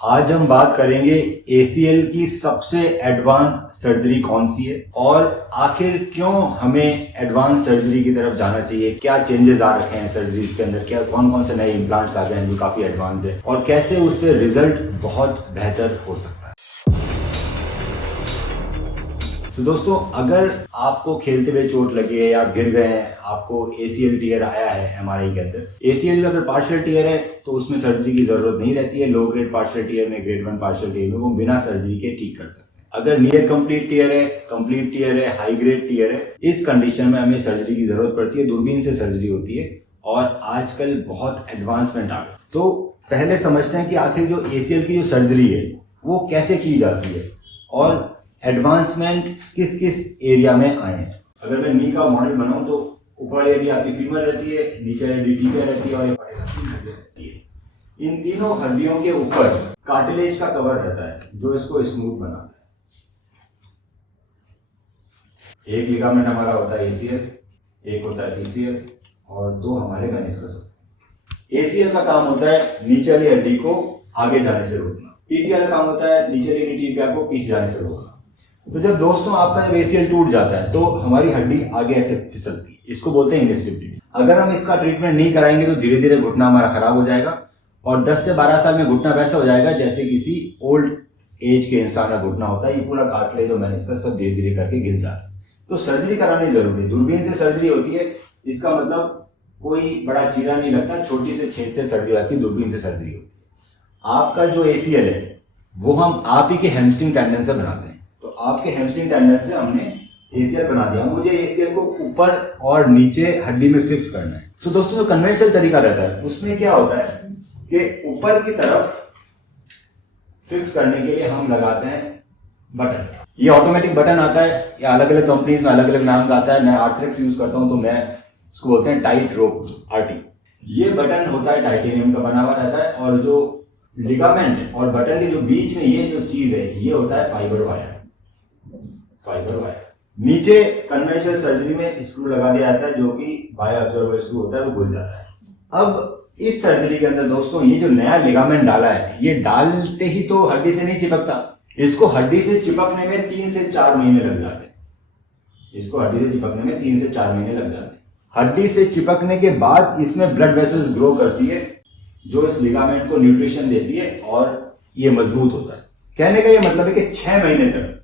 आज हम बात करेंगे ACL की सबसे एडवांस सर्जरी कौन सी है और आखिर क्यों हमें एडवांस सर्जरी की तरफ जाना चाहिए। क्या चेंजेस आ रखे हैं सर्जरीज के अंदर, क्या कौन कौन से नए इम्प्लांट्स आ गए हैं जो काफी एडवांस है और कैसे उससे रिजल्ट बहुत बेहतर हो सकता है। तो दोस्तों, अगर आपको खेलते हुए चोट लगी है या गिर गए हैं, आपको ACL टीयर आया है MRI के अंदर, ACL का अगर पार्शियल टीयर है तो उसमें सर्जरी की जरूरत नहीं रहती है। लो ग्रेड पार्शियल टीयर में, ग्रेड 1 पार्शियल टीयर में वो बिना सर्जरी के ठीक कर सकते हैं। अगर नियर कंप्लीट टीयर है, कंप्लीट टीयर है, हाई ग्रेड टीयर है, इस कंडीशन में हमें सर्जरी की जरूरत पड़ती है। दूरबीन से सर्जरी होती है और आजकल बहुत एडवांसमेंट आ गई। तो पहले समझते हैं कि आखिर जो ACL की जो सर्जरी है वो कैसे की जाती है और एडवांसमेंट किस किस एरिया में आए हैं। अगर मैं नी का मॉडल बनाऊं तो ऊपर एरिया आपकी फीमर रहती है, नीचे एरिया टिबिया रहती है और रहती है। इन तीनों हड्डियों के ऊपर कार्टिलेज का कवर रहता है जो इसको स्मूथ बनाता है। एक लिगामेंट हमारा होता है ACL, एक होता है PCL और दो हमारे मेनिस्कस होते हैं। ACL का काम होता है नीचे वाली हड्डी को आगे जाने से रोकना, PCL का काम होता है नीचे वाली टिबिया को पीछे जाने से रोकना। तो जब दोस्तों आपका जब ACL टूट जाता है तो हमारी हड्डी आगे ऐसे फिसलती है, इसको बोलते हैं इंस्टेबिलिटी। अगर हम इसका ट्रीटमेंट नहीं कराएंगे तो धीरे धीरे घुटना हमारा खराब हो जाएगा और 10 से 12 साल में घुटना वैसा हो जाएगा जैसे किसी ओल्ड एज के इंसान का घुटना होता है। ये पूरा कार्टिलेज और मेनिस्कस सब धीरे धीरे करके घिस जाता है। तो सर्जरी करानी जरूरी है। दूरबीन से सर्जरी होती है, इसका मतलब कोई बड़ा चीरा नहीं लगता, छोटी से छेद से सर्जरी आती है, दूरबीन से सर्जरी होती है। आपका जो ACL है वो हम आप ही के हैमस्ट्रिंग टेंडन से बनाते हैं। तो आपके हैमस्ट्रिंग टेंडन से हमने ACL बना दिया। मुझे ACL को ऊपर और नीचे हड्डी में फिक्स करना है। तो दोस्तों, जो कन्वेंशनल तरीका रहता है उसमें क्या होता है कि ऊपर की तरफ फिक्स करने के लिए हम लगाते हैं बटन। ये ऑटोमेटिक बटन आता है, या अलग अलग कंपनीज में अलग अलग नाम का आता है। मैं आर्थरेक्स यूज करता हूं तो मैं इसको बोलते हैं टाइट रोप RT। ये बटन होता है टाइटेनियम का बना हुआ रहता है और जो लिगामेंट और बटन के जो बीच में ये जो चीज है ये होता है फाइबर वायर। नीचे कन्वेंशनल सर्जरी में स्क्रू लगा दिया जाता है जो कि बायो ऑब्जर्वर स्क्रू होता है, वो खुल जाता है। अब इस सर्जरी के अंदर दोस्तों ये जो नया लिगामेंट डाला है, ये डालते ही तो हड्डी से नहीं चिपकता। इसको हड्डी से चिपकने में 3 से 4 महीने लग जाते हैं। इसको हड्डी से चिपकने में 3 से 4 महीने लग जाते हैं। हड्डी से चिपकने के बाद इसमें ब्लड वेसल्स ग्रो करती है जो इस लिगामेंट को न्यूट्रिशन देती है और ये मजबूत होता है। कहने का ये मतलब है कि 6 महीने तक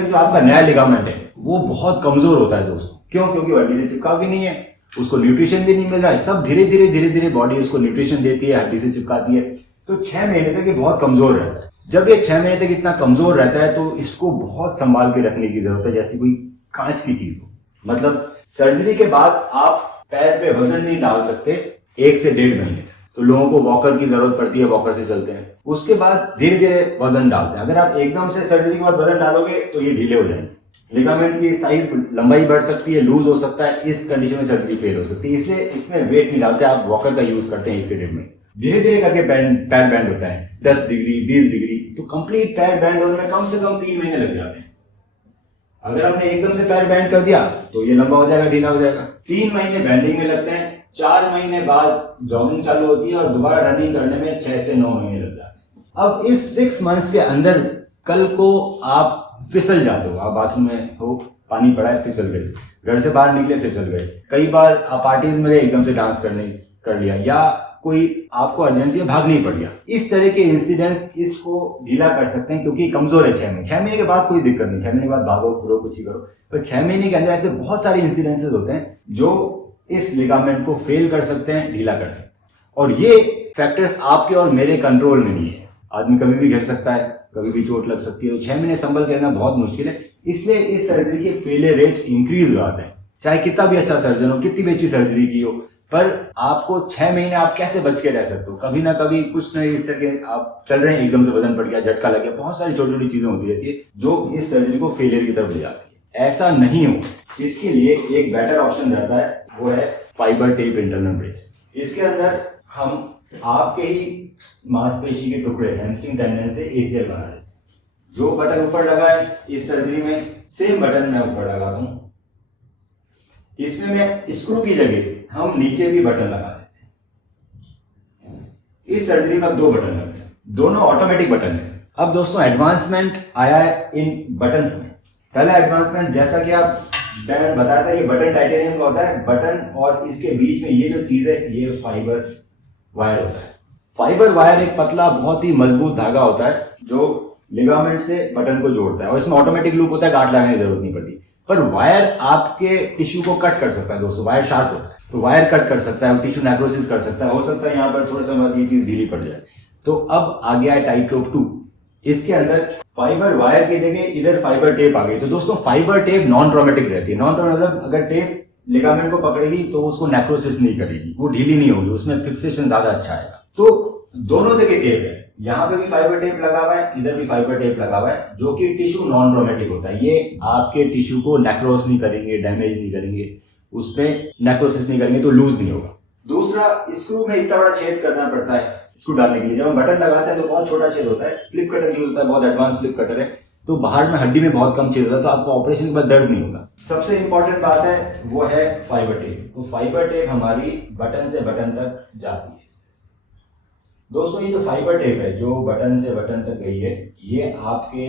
जो आपका नया लिगामेंट है वो बहुत कमजोर होता है दोस्तों। क्यों? क्योंकि हड्डी से चिपका भी नहीं है, उसको न्यूट्रिशन भी नहीं मिल रहा है। सब धीरे धीरे बॉडी उसको न्यूट्रिशन देती है, हड्डी से चिपकाती है। तो 6 महीने तक ये बहुत कमजोर रहता है। जब ये 6 महीने तक इतना कमजोर रहता है तो इसको बहुत संभाल के रखने की जरूरत है, जैसे कोई कांच की चीज हो। मतलब सर्जरी के बाद आप पैर पे वजन नहीं डाल सकते 1 से 1.5 महीने तक। तो लोगों को वॉकर की जरूरत पड़ती है, वॉकर से चलते हैं। उसके बाद धीरे धीरे वजन डालते हैं। अगर आप एकदम से सर्जरी के बाद वजन डालोगे तो ये ढीले हो जाएंगे। लिगामेंट की साइज, लंबाई बढ़ सकती है, लूज हो सकता है। इस कंडीशन में सर्जरी फेल हो सकती है, इसलिए इसमें वेट नहीं डालते, आप वॉकर का यूज करते हैं 1 से 1.5 महीने। धीरे धीरे करके पैर बैंड होता है 10 डिग्री 20 डिग्री। तो कंप्लीट पैर बैंड होने में कम से कम 3 महीने लग जाते हैं। अगर आपने एकदम से पैर बैंड कर दिया तो ये लंबा हो जाएगा, ढीला हो जाएगा। 3 महीने बैंडिंग में लगते हैं। 4 महीने बाद जॉगिंग चालू होती है और दोबारा रनिंग करने में 6 से 9 महीने लग जाते हैं। अब इस 6 मंथ्स के अंदर कल को आप फिसल जाते हो, आप बाथरूम में हो, पानी पड़ा है, फिसल गए, घर से बाहर निकले, फिसल गए। कई बार आप पार्टीज में गए, एकदम से डांस कर लिया, या कोई आपको अर्जेंसी में भाग नहीं पड़ गया। इस तरह के इंसिडेंट्स इसको ढीला कर सकते हैं क्योंकि कमजोर है। 6 महीने के बाद कोई दिक्कत नहीं, 6 महीने के बाद भागो फिरो कुछ ही करो। पर 6 महीने के अंदर ऐसे बहुत सारे इंसिडेंसेस होते हैं जो इस लिगामेंट को फेल कर सकते हैं, ढीला कर सकते हैं। और ये फैक्टर्स आपके और मेरे कंट्रोल में नहीं है। आदमी कभी भी गिर सकता है, कभी भी चोट लग सकती है। तो 6 महीने संभल करना बहुत मुश्किल है। इसलिए इस सर्जरी के फेलियर रेट इंक्रीज हो जाते हैं। चाहे कितना भी अच्छा सर्जन हो, कितनी भी अच्छी सर्जरी की हो, पर आपको 6 महीने आप कैसे बच के रह सकते हो? कभी ना कभी कुछ ना इस तरह के आप चल रहे हैं, एकदम से वजन बढ़ गया, झटका लग गया, बहुत सारी छोटी छोटी चीजें होती रहती है जो इस सर्जरी को फेलियर की तरफ ले जाती है। ऐसा नहीं हो, इसके लिए एक बेटर ऑप्शन रहता है, वो है फाइबर टेप इंटरनल ब्रेस। इसके अंदर हम आपके ही मांसपेशी के टुकड़े हैमस्ट्रिंग टेंडन से ACL बना रहे हैं। जो बटन ऊपर लगा है इस सर्जरी में, सेम बटन मैं ऊपर लगाता हूं। इसमें मैं स्क्रू की जगह हम नीचे भी बटन लगा देते हैं। इस सर्जरी में अब 2 बटन लगे हैं, दोनों ऑटोमेटिक बटन है। अब दोस्तों एडवांसमेंट आया है इन बटन्स में। पहला एडवांसमेंट जैसा कि आप मैंने बताया था, ये बटन टाइटेनियम का होता है, बटन और इसके बीच में ये जो चीज है ये फाइबर वायर होता है। फाइबर वायर एक पतला बहुत ही मजबूत धागा होता है जो लिगामेंट से बटन को जोड़ता है, और इसमें ऑटोमेटिक लूप होता है, गांठ लगाने की जरूरत नहीं पड़ती। पर वायर आपके टिश्यू को कट कर सकता है दोस्तों, वायर शार्प होता है तो वायर कट कर सकता है, टिश्यू नेक्रोसिस कर सकता है, हो सकता है यहाँ पर थोड़ा सा ये चीज ढीली पड़ जाए। तो अब आ गया है टाइटरोप 2। इसके अंदर फाइबर वायर की जगह इधर फाइबर टेप आ गई। तो दोस्तों फाइबर टेप नॉन ट्रॉमेटिक रहती है। नॉन ट्रॉमेटिक मतलब अगर टेप लिगामेंट को पकड़ेगी तो उसको नेक्रोसिस नहीं करेगी, वो ढीली नहीं होगी, उसमें फिक्सेशन ज्यादा अच्छा आएगा। तो दोनों जगह टेप है, यहाँ पे भी फाइबर टेप लगा हुआ है, इधर भी फाइबर टेप लगा हुआ है, जो कि टिश्यू नॉन ट्रॉमेटिक होता है। ये आपके टिश्यू को नेक्रोस नहीं करेंगे, डैमेज नहीं करेंगे, उसमें नेक्रोसिस नहीं करेंगे, तो लूज नहीं होगा। दूसरा, स्क्रू में इतना बड़ा छेद करना पड़ता है स्क्रू डालने के लिए। जब हम बटन लगाते हैं तो बहुत छोटा छेद होता है, फ्लिप कटर यूज होता है, बहुत एडवांस फ्लिप कटर है, तो बाहर में हड्डी में बहुत कम छेद होता है, तो आपको ऑपरेशन के बाद दर्द नहीं होता। सबसे इंपॉर्टेंट बात है वो है फाइबर टेप। तो फाइबर टेप हमारी बटन से बटन तक जाती है। दोस्तों ये जो फाइबर टेप है जो बटन से बटन तक गई है, ये आपके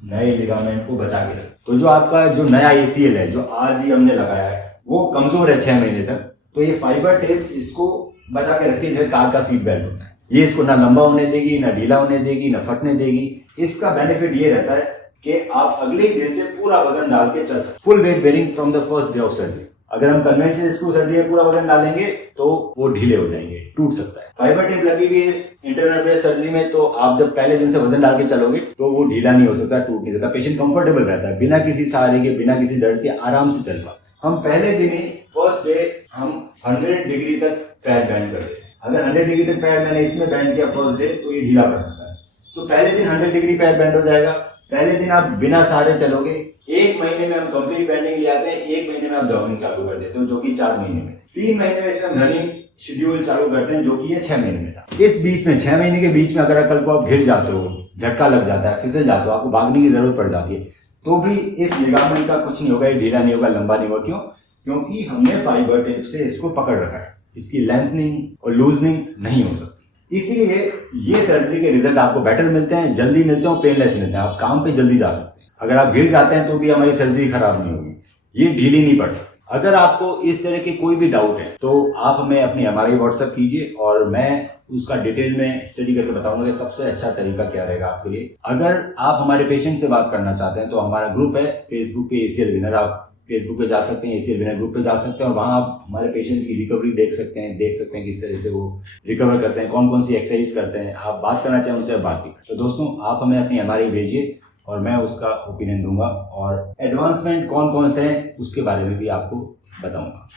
नए लिगामेंट को बचा के रखे। तो जो आपका जो नया ACL है जो आज ही हमने लगाया है वो कमजोर है 6 महीने तक, तो ये फाइबर टेप इसको बचा के रखती है जैसे कार का सीट बेल्ट होता है। ये इसको ना लंबा होने देगी, ना ढीला होने देगी, ना फटने देगी। इसका बेनिफिट ये रहता है कि आप अगले ही दिन से पूरा वजन डाल के चल सकते। Full weight bearing from the first day of surgery. अगर हम कन्वेंशनल स्क्रू सर्जरी में पूरा वजन डालेंगे तो वो ढीले हो जाएंगे, टूट सकता है। फाइबर टेप लगी हुई है इस इंटरनल ब्रेस्ट सर्जरी में, तो आप जब पहले दिन से वजन डाल के चलोगे तो वो ढीला नहीं हो सकता, टूट नहीं सकता। पेशेंट कंफर्टेबल रहता है, बिना किसी सहारे के, बिना किसी दर्द के आराम से चल पाता। हम पहले दिन ही फर्स्ट डे हम 100 डिग्री तक पैर बैंड करते हैं। अगर 100 डिग्री तक पैर मैंने इसमें बैंड किया फर्स्ट डे तो ये ढीला पड़ सकता है। सो पहले दिन 100 डिग्री पैर बैंड हो जाएगा। पहले दिन आप बिना सहारे चलोगे। 1 महीने में हम कंप्लीट बैंडिंग ले आते हैं, 1 महीने में आप जॉगिंग चालू कर देते हो, जो कि 4 महीने में। 3 महीने में इसमें हम रनिंग शेड्यूल चालू करते हैं, जो कि ये 6 महीने में था। इस बीच में 6 महीने के बीच में अगर कल को आप गिर जाते हो, झटका लग जाता है, फिसल जाते हो, आपको भागने की जरूरत पड़ जाती है, तो भी इस लिगामेंट का कुछ नहीं होगा, ये ढीला नहीं होगा, लंबा नहीं होगा। क्यों? क्योंकि हमने फाइबर टेप से इसको पकड़ रखा है। इसकी लेंथनिंग और लूजनिंग नहीं हो सकती। इसीलिए ये सर्जरी के रिजल्ट आपको बेटर मिलते हैं, जल्दी मिलते हैं और पेनलेस मिलते हैं। आप काम पे जल्दी जा सकते हैं। अगर आप गिर जाते हैं तो भी हमारी सर्जरी खराब नहीं होगी, ये ढीली नहीं पड़ सकती। अगर आपको इस तरह के कोई भी डाउट है तो आप हमें अपनी MRI व्हाट्सएप कीजिए और मैं उसका डिटेल में स्टडी करके बताऊंगा कि सबसे अच्छा तरीका क्या रहेगा आपके लिए। अगर आप हमारे पेशेंट से बात करना चाहते हैं तो हमारा ग्रुप है फेसबुक पे ACL विनर। आप फेसबुक पे जा सकते हैं, ACL विनर ग्रुप पे जा सकते हैं और वहाँ आप हमारे पेशेंट की रिकवरी देख सकते हैं किस तरह से वो रिकवर करते हैं, कौन कौन सी एक्सरसाइज करते हैं। आप बात करना चाहें उनसे बात भी। तो दोस्तों आप हमें अपनी MRI भेजिए और मैं उसका ओपिनियन दूंगा और एडवांसमेंट कौन कौन से हैं उसके बारे में भी आपको बताऊंगा।